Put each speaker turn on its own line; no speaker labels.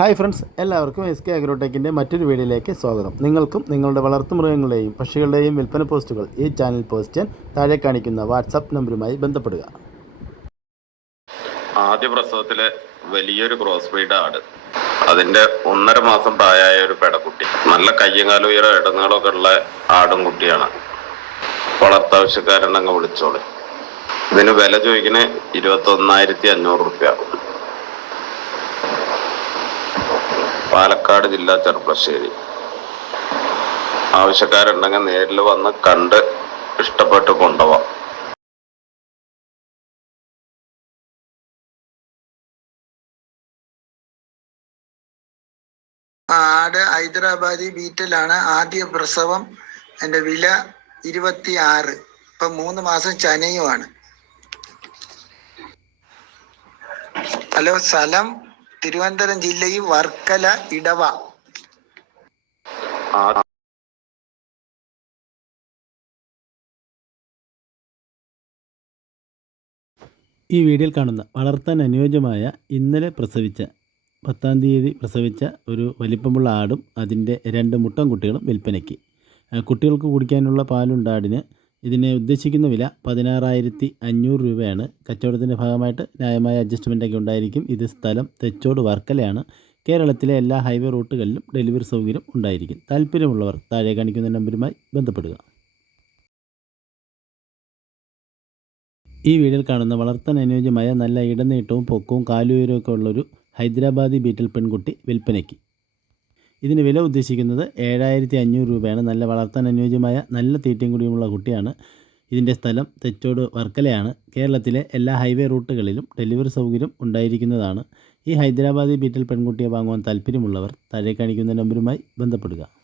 Hi friends എല്ലാവർക്കും S K അഗ്രോടെക്കിന്റെ മറ്റൊരു വീഡിയോയിലേക്ക് സ്വാഗതം. നിങ്ങൾക്കും നിങ്ങളുടെ വളർത്തുമൃഗങ്ങളുടെയും പക്ഷികളുടെയും വിൽപ്പന പോസ്റ്റുകൾ ഈ ചാനൽ പോസ്റ്റ് ചെയ്യാൻ താഴെ കാണിക്കുന്ന വാട്സാപ്പ് നമ്പറുമായി ബന്ധപ്പെടുക.
ആദ്യ പ്രസവത്തിലെ വലിയൊരു ക്രോസ് ബ്രീഡ് ആട് അതിന്റെ ഒന്നര മാസം പ്രായമായ ഒരു പെടക്കുട്ടി. നല്ല കയ്യും കാലും ഉയരം ഇടങ്ങളൊക്കെ ഉള്ള ആടും കുട്ടിയാണ്. വളർത്താവശ്യക്കാരുണ്ടെങ്കിൽ വിളിച്ചോളൂ. ഇതിന് വില ചോദിക്കുന്നത് ഇരുപത്തി ഒന്നായിരത്തി അഞ്ഞൂറ് റുപ്യ. പാലക്കാട് ജില്ല ചെറുപ്പശ്ശേരി ആവശ്യക്കാരുണ്ടെങ്കിൽ നേരിൽ വന്ന് കണ്ട് ഇഷ്ടപ്പെട്ട് കൊണ്ടുപോവാം.
ആട് ഹൈദരാബാദി ബീറ്റലാണ് ആദ്യ പ്രസവം. എന്റെ വില ഇരുപത്തി ആറ് ഇപ്പൊ മൂന്ന് മാസം ചനയുമാണ് ഹലോ സ്ഥലം തിരുവനന്തപുരം ജില്ലയിൽ വർക്കല ഇടവ.
ഈ വീഡിയോയിൽ കാണുന്ന വളർത്താൻ അനുയോജ്യമായ ഇന്നലെ പ്രസവിച്ച പത്താം തീയതി പ്രസവിച്ച ഒരു വലിപ്പമുള്ള ആടും അതിന്റെ രണ്ട് മുട്ടൻ കുട്ടികളും വിൽപ്പനയ്ക്ക്. കുട്ടികൾക്ക് കുടിക്കാനുള്ള പാലുണ്ട് ആടിന്. ഇതിനെ ഉദ്ദേശിക്കുന്ന വില പതിനാറായിരത്തി അഞ്ഞൂറ് രൂപയാണ്. കച്ചവടത്തിന്റെ ഭാഗമായിട്ട് ന്യായമായ അഡ്ജസ്റ്റ്മെന്റൊക്കെ ഉണ്ടായിരിക്കും. ഇത് സ്ഥലം തെച്ചോട് വർക്കലയാണ്. കേരളത്തിലെ എല്ലാ ഹൈവേ റൂട്ടുകളിലും ഡെലിവറി സൗകര്യം ഉണ്ടായിരിക്കും. താല്പര്യമുള്ളവർ താഴെ കാണിക്കുന്ന നമ്പരുമായി ബന്ധപ്പെടുക. ഈ വീഡിയോയിൽ കാണുന്ന വളർത്താൻ അനുയോജ്യമായ നല്ല ഇടനീട്ടവും പൊക്കവും കാലുയരവും ഒക്കെ ഉള്ളൊരു ഹൈദരാബാദി ബീറ്റൽ പെൺകുട്ടി വിൽപ്പനയ്ക്ക്. ഇതിന് വില ഉദ്ദേശിക്കുന്നത് ഏഴായിരത്തി അഞ്ഞൂറ് രൂപയാണ്. നല്ല വളർത്താൻ അനുയോജ്യമായ നല്ല തീറ്റയും കുടിയുമുള്ള കുട്ടിയാണ്. ഇതിന്റെ സ്ഥലം തെച്ചോട് വർക്കലയാണ്. കേരളത്തിലെ എല്ലാ ഹൈവേ റൂട്ടുകളിലും ഡെലിവറി സൗകര്യം ഉണ്ടായിരിക്കുന്നതാണ്. ഈ ഹൈദരാബാദി ബീറ്റൽ പെൺകുട്ടിയെ വാങ്ങുവാൻ താല്പര്യമുള്ളവർ താഴെ കാണിക്കുന്ന നമ്പറുമായി ബന്ധപ്പെടുക.